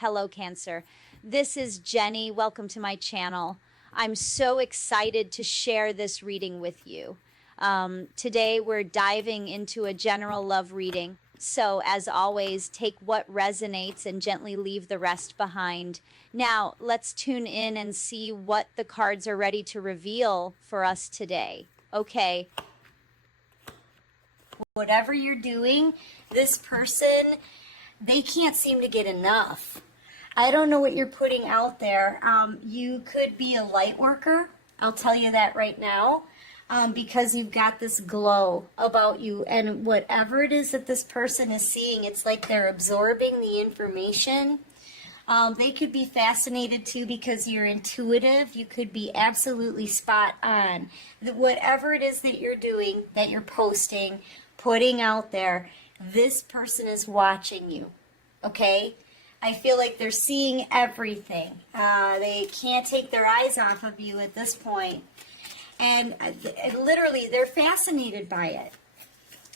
Hello, Cancer. This is Jenny. Welcome to my channel. I'm so excited to share this reading with you. Today, we're diving into a general love reading. So, as always, take what resonates and gently leave the rest behind. Now, let's tune in and see what the cards are ready to reveal for us today. Okay. Whatever you're doing, this person, they can't seem to get enough. I don't know what you're putting out there. You could be a light worker. I'll tell you that right now, because you've got this glow about you. And whatever it is that this person is seeing, it's like they're absorbing the information. They could be fascinated too because you're intuitive. You could be absolutely spot on. Whatever it is that you're doing, that you're posting, putting out there, this person is watching you, okay? I feel like they're seeing everything. They can't take their eyes off of you at this point. And literally, they're fascinated by it.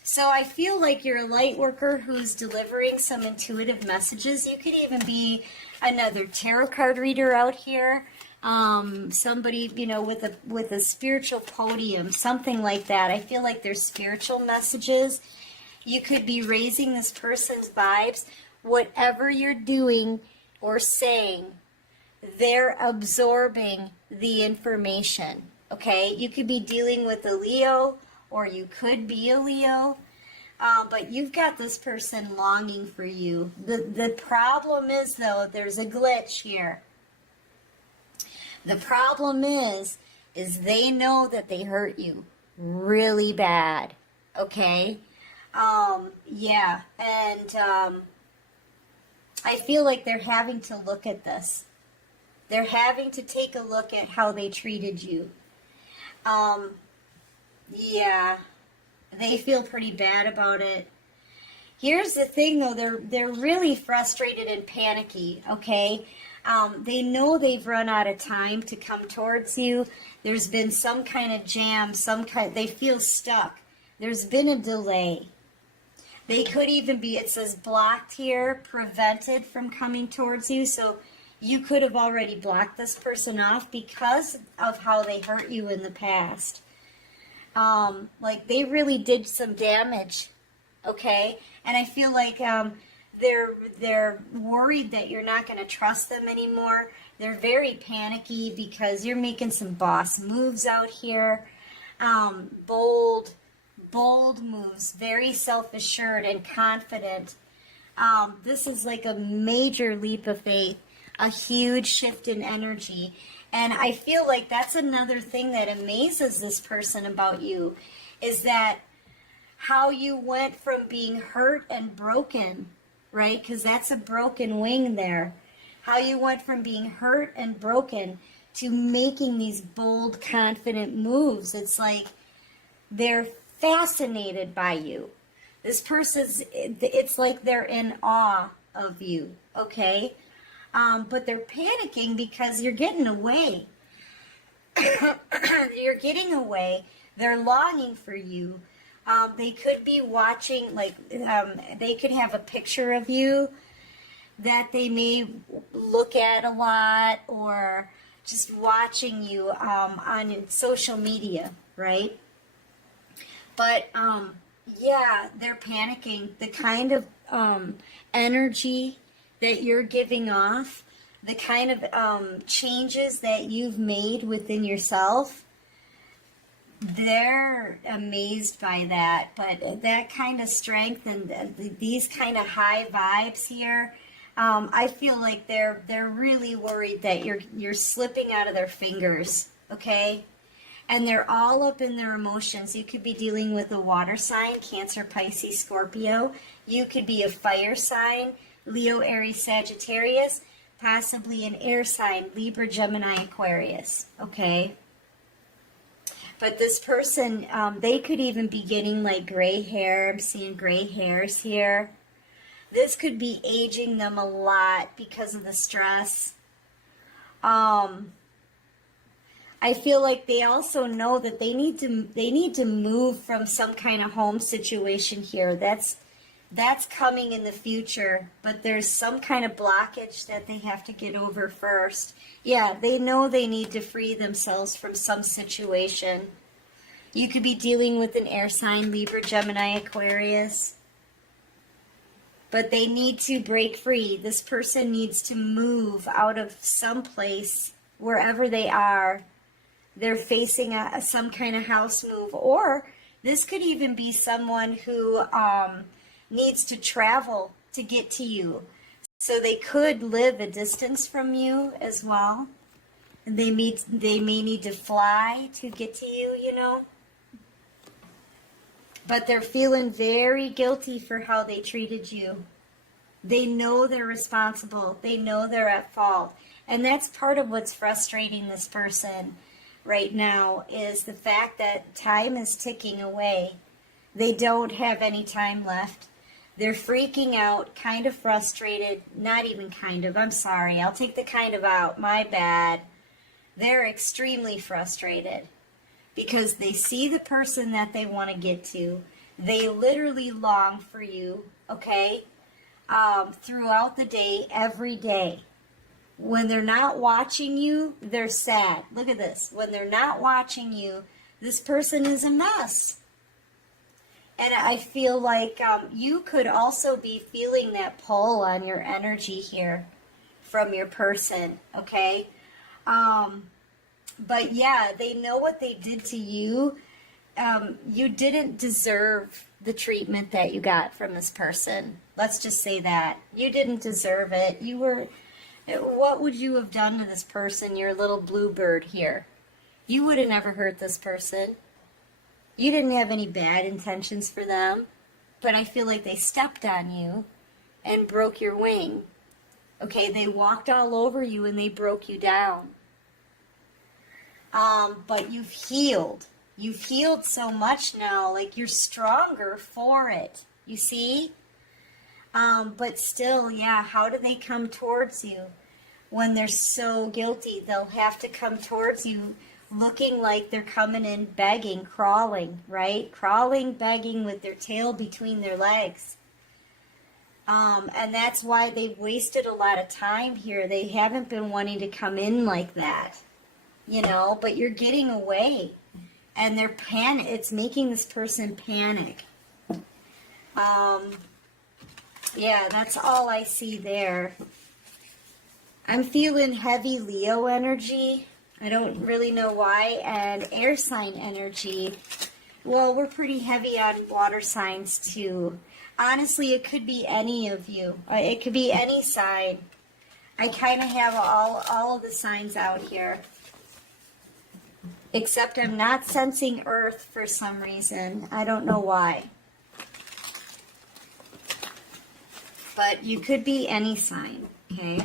So I feel like you're a light worker who's delivering some intuitive messages. You could even be another tarot card reader out here. Somebody, you know, with a spiritual podium, something like that. I feel like there's spiritual messages. You could be raising this person's vibes. Whatever you're doing or saying, they're absorbing the information, okay? You could be dealing with a Leo, or you could be a Leo, but you've got this person longing for you. The problem is, though, there's a glitch here. The problem is they know that they hurt you really bad, okay? Yeah, and I feel like they're having to look at this. They're having to take a look at how they treated you. Yeah, they feel pretty bad about it. Here's the thing, though. They're really frustrated and panicky, okay? They know they've run out of time to come towards you. There's been some kind of jam, they feel stuck. There's been a delay. They could even be, it says blocked here, prevented from coming towards you. So you could have already blocked this person off because of how they hurt you in the past. Like they really did some damage, okay? And I feel like they're worried that you're not going to trust them anymore. They're very panicky because you're making some boss moves out here. Bold moves, very self-assured and confident. This is like a major leap of faith, a huge shift in energy. And I feel like that's another thing that amazes this person about you, is that how you went from being hurt and broken, right? Because that's a broken wing there. How you went from being hurt and broken to making these bold, confident moves. It's like they're fascinated by you. This person's, it's like they're in awe of you, okay? But they're panicking because you're getting away. You're getting away. They're longing for you. They could be watching, like, they could have a picture of you that they may look at a lot, or just watching you on social media, right? But, yeah, they're panicking. The kind of energy that you're giving off, the kind of changes that you've made within yourself, they're amazed by that. But that kind of strength and these kind of high vibes here, I feel like they're really worried that you're slipping out of their fingers, okay? And they're all up in their emotions. You could be dealing with a water sign, Cancer, Pisces, Scorpio. You could be a fire sign, Leo, Aries, Sagittarius. Possibly an air sign, Libra, Gemini, Aquarius. Okay? But this person, they could even be getting like gray hair. I'm seeing gray hairs here. This could be aging them a lot because of the stress. I feel like they also know that they need to move from some kind of home situation here. That's coming in the future, but there's some kind of blockage that they have to get over first. Yeah, they know they need to free themselves from some situation. You could be dealing with an air sign, Libra, Gemini, Aquarius. But they need to break free. This person needs to move out of some place, wherever they are. They're facing some kind of house move. Or this could even be someone who needs to travel to get to you. So they could live a distance from you as well. And they may need to fly to get to you, you know. But they're feeling very guilty for how they treated you. They know they're responsible. They know they're at fault. And that's part of what's frustrating this person right now, is the fact that time is ticking away. They don't have any time left. They're freaking out, kind of frustrated. Not even kind of. I'm sorry. I'll take the kind of out. My bad. They're extremely frustrated because they see the person that they want to get to. They literally long for you, okay? Throughout the day, every day. When they're not watching you, they're sad. Look at this. When they're not watching you, this person is a mess. And I feel like you could also be feeling that pull on your energy here from your person, okay? But yeah, they know what they did to you. You didn't deserve the treatment that you got from this person. Let's just say that. You didn't deserve it. What would you have done to this person, your little bluebird here? You would have never hurt this person. You didn't have any bad intentions for them. But I feel like they stepped on you and broke your wing. Okay, they walked all over you and they broke you down. But you've healed. You've healed so much now, like you're stronger for it. You see? But still, yeah, how do they come towards you? When they're so guilty, they'll have to come towards you looking like they're coming in begging, crawling, right? Crawling, begging with their tail between their legs. And that's why they've wasted a lot of time here. They haven't been wanting to come in like that, you know, but you're getting away. And they're it's making this person panic. Yeah, that's all I see there. I'm feeling heavy Leo energy. I don't really know why. And air sign energy. Well, we're pretty heavy on water signs too. Honestly, it could be any of you. It could be any sign. I kind of have all of the signs out here. Except I'm not sensing Earth for some reason. I don't know why. But you could be any sign, okay?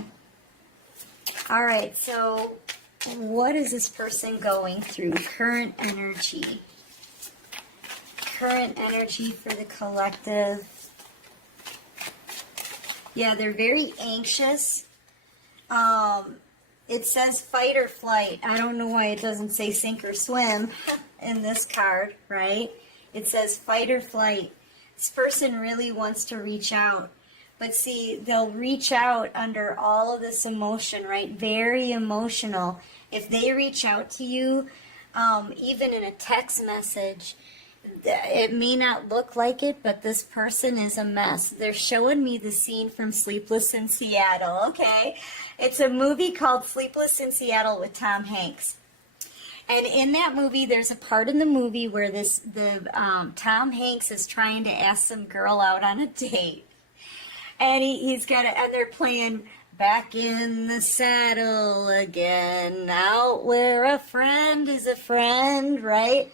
All right, so what is this person going through? Current energy. Current energy for the collective. Yeah, they're very anxious. It says fight or flight. I don't know why it doesn't say sink or swim in this card, right? It says fight or flight. This person really wants to reach out. But see, they'll reach out under all of this emotion, right? Very emotional. If they reach out to you, even in a text message, it may not look like it, but this person is a mess. They're showing me the scene from Sleepless in Seattle, okay? It's a movie called Sleepless in Seattle with Tom Hanks. And in that movie, there's a part in the movie where Tom Hanks is trying to ask some girl out on a date. And and they're playing Back in the Saddle Again, out where a friend is a friend, right?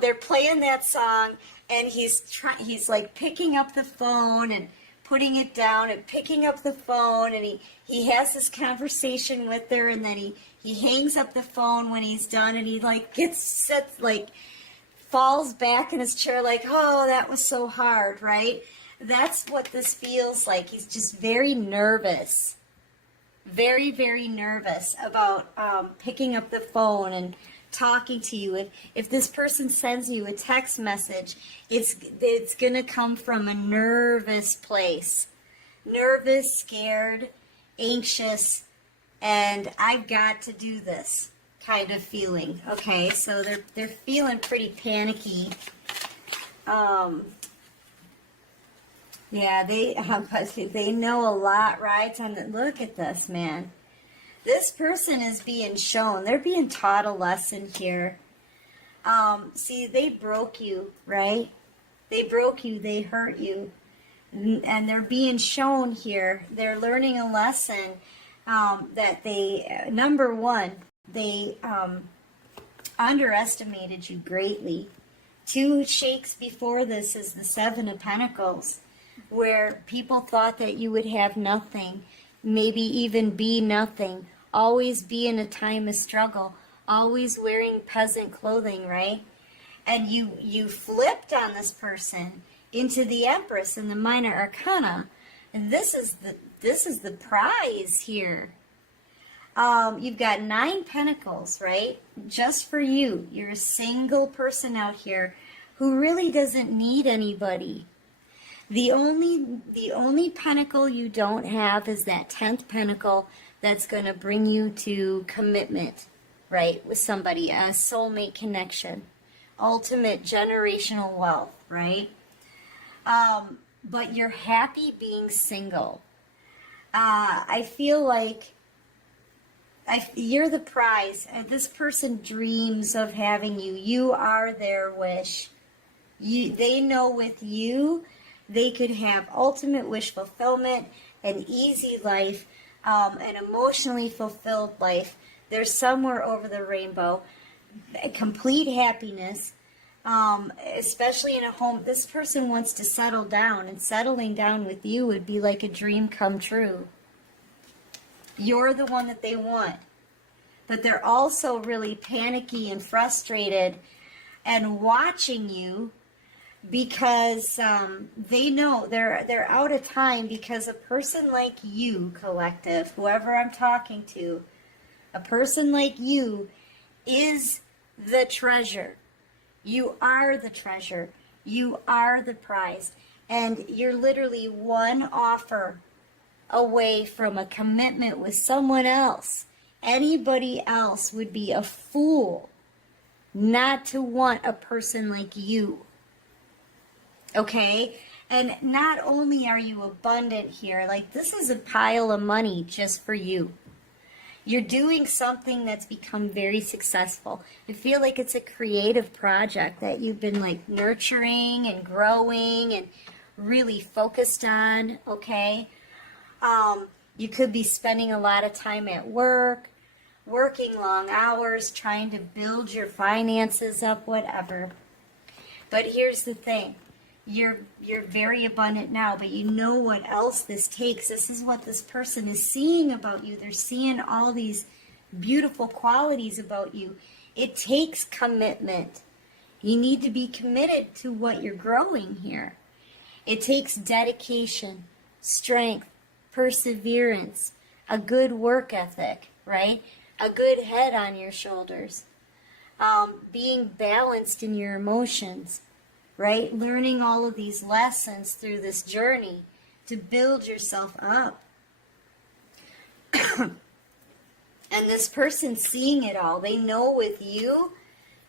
They're playing that song, and he's like picking up the phone and putting it down and picking up the phone, and he has this conversation with her, and then he hangs up the phone when he's done, and he falls back in his chair like, oh, that was so hard, right? That's what this feels like. He's just very nervous. Very, very nervous about picking up the phone and talking to you, if this person sends you a text message, it's going to come from a nervous place. Nervous, scared, anxious, and I've got to do this kind of feeling. Okay, so they're feeling pretty panicky. Yeah, they know a lot rides on the, look at this, man. This person is being shown, they're being taught a lesson here. See, they broke you, right? They broke you, they hurt you. And they're being shown here, they're learning a lesson that they, number one, they underestimated you greatly. 2 shakes before this is the 7 of Pentacles, where people thought that you would have nothing, maybe even be nothing, always be in a time of struggle, always wearing peasant clothing, right? And you flipped on this person into the Empress and the Minor Arcana, and this is the prize here. You've got 9 Pentacles, right? Just for you. You're a single person out here who really doesn't need anybody. The only pentacle you don't have is that 10th pentacle that's going to bring you to commitment, right, with somebody, a soulmate connection, ultimate generational wealth, right? But you're happy being single. I feel like you're the prize. This person dreams of having you. You are their wish. They know with you, they could have ultimate wish fulfillment, an easy life, an emotionally fulfilled life. They're somewhere over the rainbow, complete happiness, especially in a home. This person wants to settle down, and settling down with you would be like a dream come true. You're the one that they want. But they're also really panicky and frustrated and watching you, because they know they're out of time, because a person like you, collective, whoever I'm talking to, a person like you is the treasure. You are the treasure. You are the prize. And you're literally one offer away from a commitment with someone else. Anybody else would be a fool not to want a person like you. Okay? And not only are you abundant here, like this is a pile of money just for you. You're doing something that's become very successful. I feel like it's a creative project that you've been like nurturing and growing and really focused on, okay? You could be spending a lot of time at work, working long hours, trying to build your finances up, whatever. But here's the thing. You're very abundant now, but you know what else this takes. This is what this person is seeing about you. They're seeing all these beautiful qualities about you. It takes commitment. You need to be committed to what you're growing here. It takes dedication, strength, perseverance, a good work ethic, right? A good head on your shoulders, being balanced in your emotions, right? Learning all of these lessons through this journey to build yourself up. And this person seeing it all, they know with you,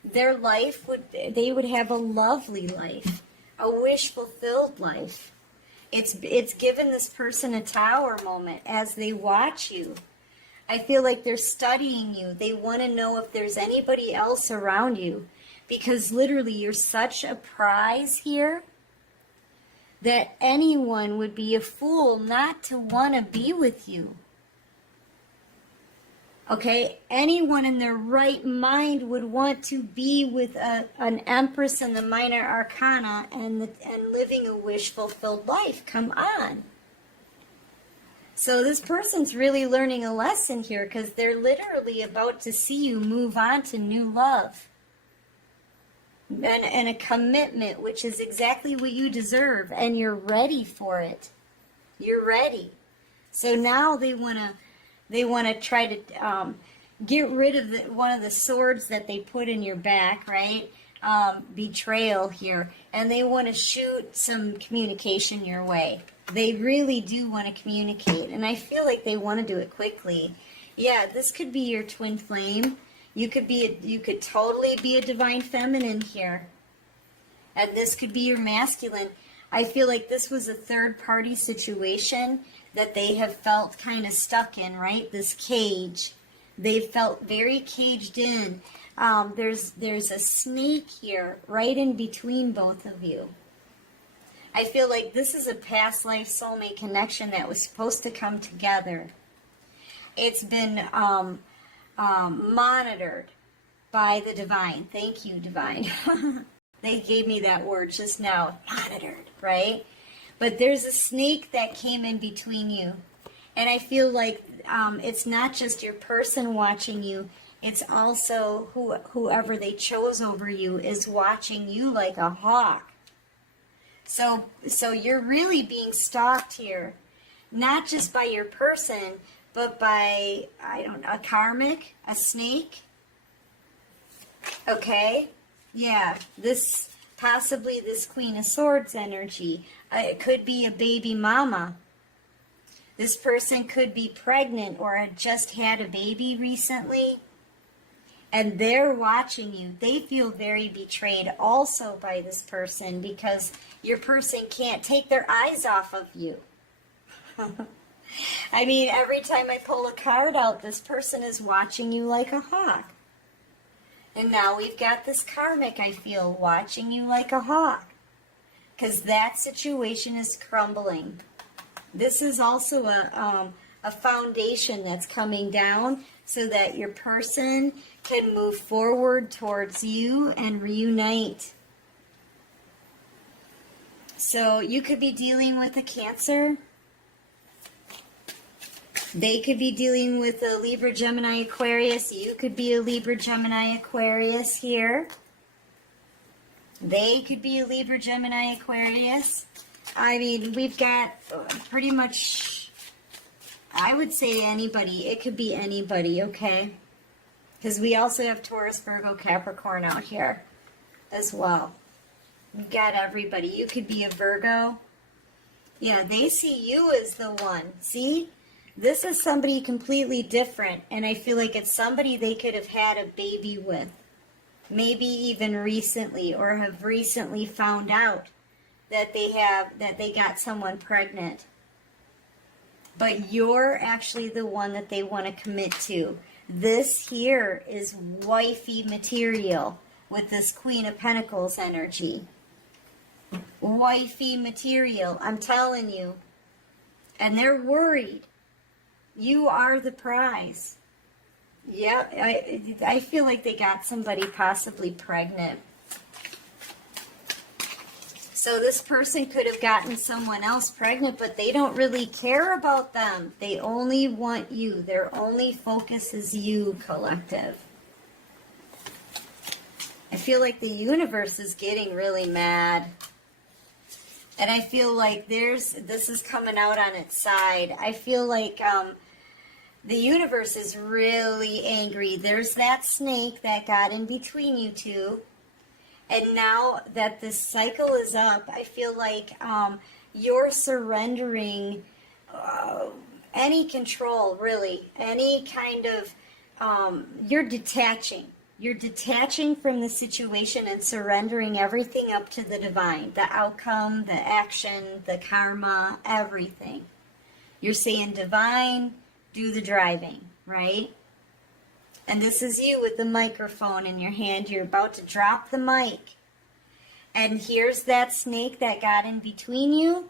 their life they would have a lovely life, a wish fulfilled life. It's given this person a tower moment as they watch you. I feel like they're studying you. They want to know if there's anybody else around you, because literally you're such a prize here that anyone would be a fool not to want to be with you. Okay, anyone in their right mind would want to be with an Empress in the Minor Arcana and living a wish-fulfilled life. Come on. So this person's really learning a lesson here, because they're literally about to see you move on to new love. And a commitment, which is exactly what you deserve, and you're ready for it. You're ready. So now they want to try to get rid of one of the swords that they put in your back, right? Betrayal here. And they want to shoot some communication your way. They really do want to communicate. And I feel like they want to do it quickly. Yeah, this could be your twin flame. You could totally be a divine feminine here. And this could be your masculine. I feel like this was a third party situation that they have felt kind of stuck in, right? This cage. They felt very caged in. There's a snake here right in between both of you. I feel like this is a past life soulmate connection that was supposed to come together. It's been monitored by the divine. Thank you, divine. They gave me that word just now, monitored, right? But there's a snake that came in between you. And I feel like it's not just your person watching you, it's also whoever they chose over you is watching you like a hawk. So you're really being stalked here, not just by your person, but by, I don't know, a karmic, a snake. Okay? Yeah, possibly this Queen of Swords energy. It could be a baby mama. This person could be pregnant or had just had a baby recently. And they're watching you. They feel very betrayed also by this person because your person can't take their eyes off of you. I mean, every time I pull a card out, this person is watching you like a hawk. And now we've got this karmic, I feel, watching you like a hawk. Because that situation is crumbling. This is also a foundation that's coming down so that your person can move forward towards you and reunite. So you could be dealing with a Cancer. They could be dealing with a Libra, Gemini, Aquarius. You could be a Libra, Gemini, Aquarius here. They could be a Libra, Gemini, Aquarius. I mean, we've got pretty much, I would say anybody. It could be anybody, okay? Because we also have Taurus, Virgo, Capricorn out here as well. We've got everybody. You could be a Virgo. Yeah, they see you as the one. See? This is somebody completely different, and I feel like it's somebody they could have had a baby with. Maybe even recently, or have recently found out that they got someone pregnant. But you're actually the one that they want to commit to. This here is wifey material with this Queen of Pentacles energy. Wifey material, I'm telling you. And they're worried. You are the prize. Yeah, I feel like they got somebody possibly pregnant. So this person could have gotten someone else pregnant, but they don't really care about them. They only want you. Their only focus is you, collective. I feel like the universe is getting really mad. And I feel like this is coming out on its side. I feel like the universe is really angry. There's that snake that got in between you two. And now that this cycle is up, I feel like you're surrendering any control, really. Any kind of, you're detaching. You're detaching from the situation and surrendering everything up to the divine. The outcome, the action, the karma, everything. You're saying, divine, do the driving, right? And this is you with the microphone in your hand. You're about to drop the mic. And here's that snake that got in between you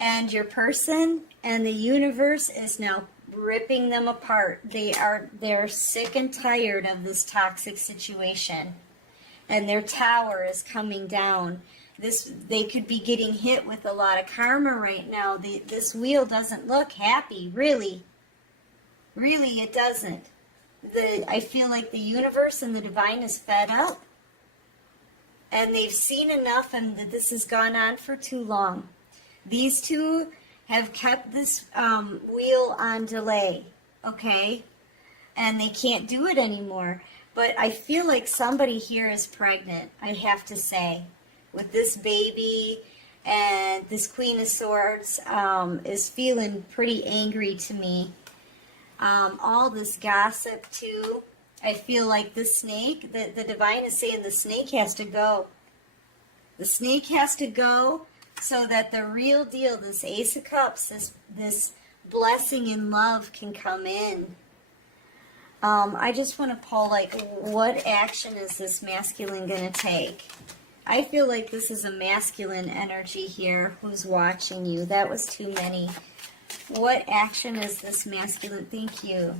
and your person, and the universe is now ripping them apart. They're sick and tired of this toxic situation. And their tower is coming down. They could be getting hit with a lot of karma right now. This wheel doesn't look happy, really. Really, it doesn't. I feel like the universe and the divine is fed up. And they've seen enough, and that this has gone on for too long. These two have kept this wheel on delay, okay? and they can't do it anymore. But I feel like somebody here is pregnant, I have to say, with this baby. And this Queen of Swords is feeling pretty angry to me. All this gossip too. I feel like the snake, the divine is saying the snake has to go. The snake has to go so that the real deal, this Ace of Cups, this blessing and love can come in. I just want to pull, like, what action is this masculine going to take? I feel like this is a masculine energy here who's watching you. That was too many. What action is this masculine? Thank you.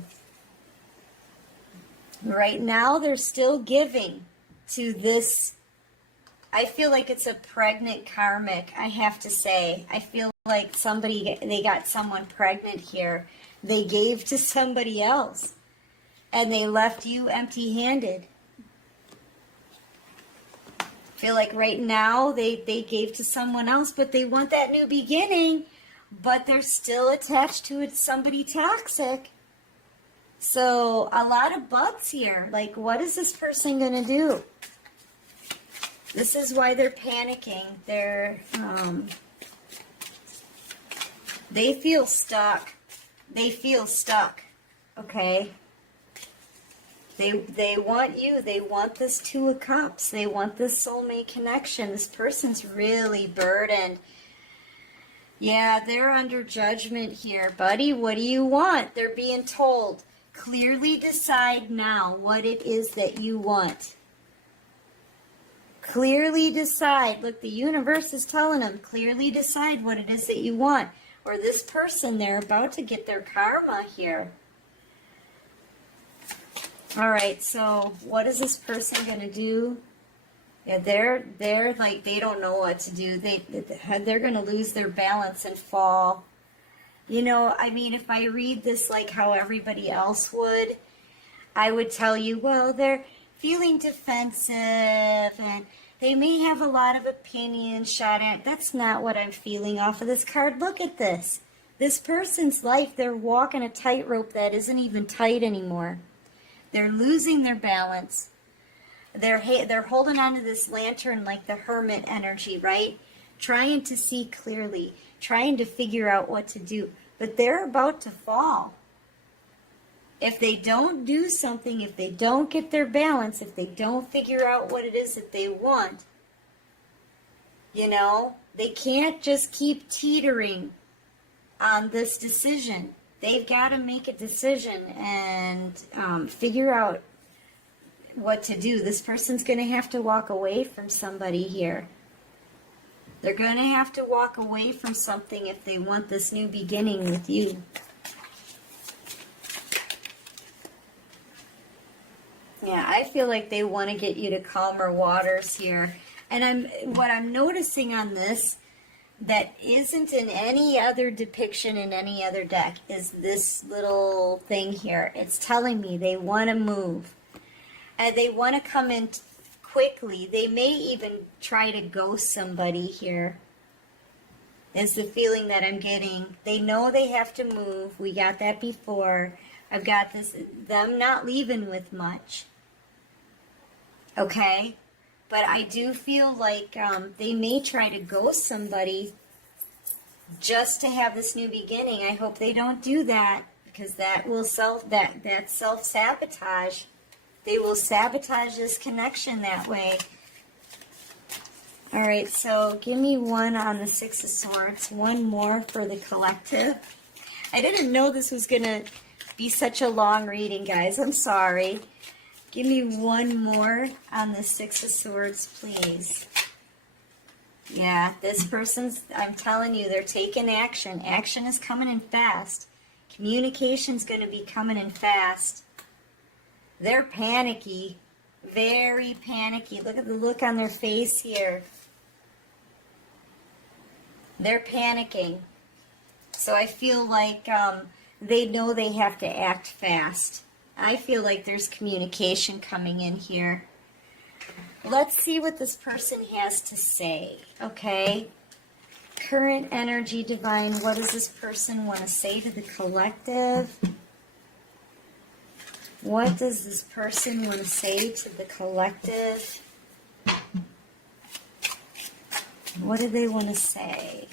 Right now, they're still giving to this. I feel like it's a pregnant karmic, I have to say. I feel like they got someone pregnant here. They gave to somebody else, and they left you empty-handed. Feel like right now they gave to someone else, but they want that new beginning, but they're still attached to it, somebody toxic. So a lot of buts here. Like, what is this person going to do? This is why they're panicking. They feel stuck. They feel stuck. Okay? They want you. They want this Two of Cups. They want this soulmate connection. This person's really burdened. Yeah, they're under judgment here. Buddy, what do you want? They're being told. Clearly decide now what it is that you want. Clearly decide. Look, the universe is telling them, clearly decide what it is that you want. Or this person, they're about to get their karma here. All right, so what is this person going to do? Yeah, they're like, they don't know what to do. They're going to lose their balance and fall. You know, I mean, if I read this like how everybody else would, I would tell you, well, they're feeling defensive and they may have a lot of opinions shot at. That's not what I'm feeling off of this card. Look at this. This person's life, they're walking a tightrope that isn't even tight anymore. They're losing their balance. They're holding on to this lantern like the hermit energy, right? Trying to see clearly, trying to figure out what to do. But they're about to fall. If they don't do something, if they don't get their balance, if they don't figure out what it is that they want, you know, they can't just keep teetering on this decision. They've got to make a decision and figure out what to do. This person's going to have to walk away from somebody here. They're going to have to walk away from something if they want this new beginning with you. Yeah, I feel like they want to get you to calmer waters here. And what I'm noticing on this that isn't in any other depiction in any other deck is this little thing here. It's telling me they want to move. And they want to come in quickly. They may even try to ghost somebody here. Is the feeling that I'm getting. They know they have to move. We got that before. I've got this, them not leaving with much. Okay? But I do feel like they may try to ghost somebody just to have this new beginning. I hope they don't do that, because that will that's self-sabotage. They will sabotage this connection that way. All right, so give me one on the Six of Swords. One more for the collective. I didn't know this was going to be such a long reading, guys. I'm sorry. Give me one more on the Six of Swords, please. Yeah, this person's, I'm telling you, they're taking action. Action is coming in fast. Communication's going to be coming in fast. They're panicky. Very panicky. Look at the look on their face here. They're panicking. So I feel like they know they have to act fast. I feel like there's communication coming in here. Let's see what this person has to say, okay? Current energy, divine, what does this person want to say to the collective? What does this person want to say to the collective? What do they want to say?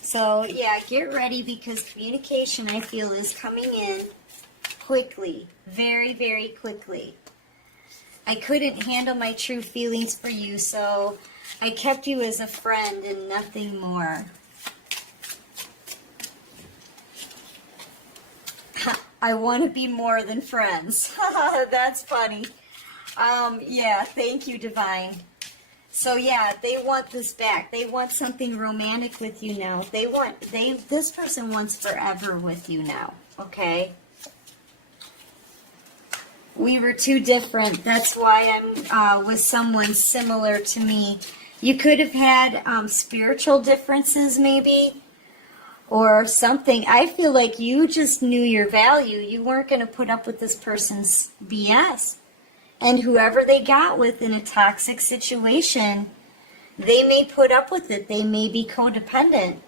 So, yeah, get ready because communication, I feel, is coming in quickly. Very, very quickly. I couldn't handle my true feelings for you, so I kept you as a friend and nothing more. I want to be more than friends. That's funny. Yeah, thank you, Divine. So yeah, they want this back. They want something romantic with you now. This person wants forever with you now, okay? We were too different. That's why I'm with someone similar to me. You could have had spiritual differences maybe, or something. I feel like you just knew your value. You weren't going to put up with this person's BS. And whoever they got with in a toxic situation, they may put up with it. They may be codependent.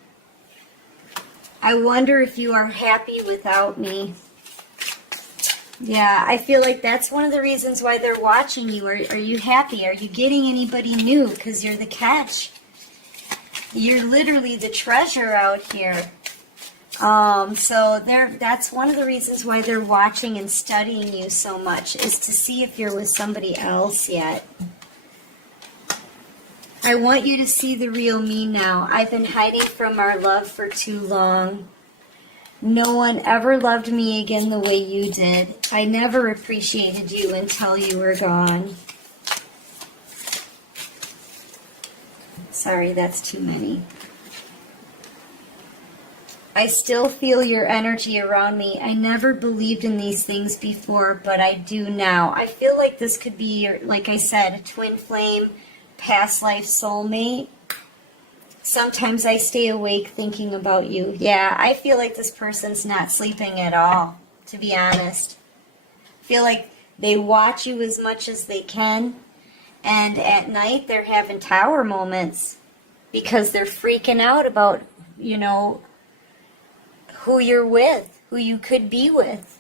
I wonder if you are happy without me. Yeah, I feel like that's one of the reasons why they're watching you. Are you happy? Are you getting anybody new? Because you're the catch. You're literally the treasure out here. So that's one of the reasons why they're watching and studying you so much, is to see if you're with somebody else yet. I want you to see the real me now. I've been hiding from our love for too long. No one ever loved me again the way you did. I never appreciated you until you were gone. Sorry, that's too many. I still feel your energy around me. I never believed in these things before, but I do now. I feel like this could be, like I said, a twin flame, past life soulmate. Sometimes I stay awake thinking about you. Yeah, I feel like this person's not sleeping at all, to be honest. I feel like they watch you as much as they can, and at night they're having tower moments because they're freaking out about, who you're with, who you could be with.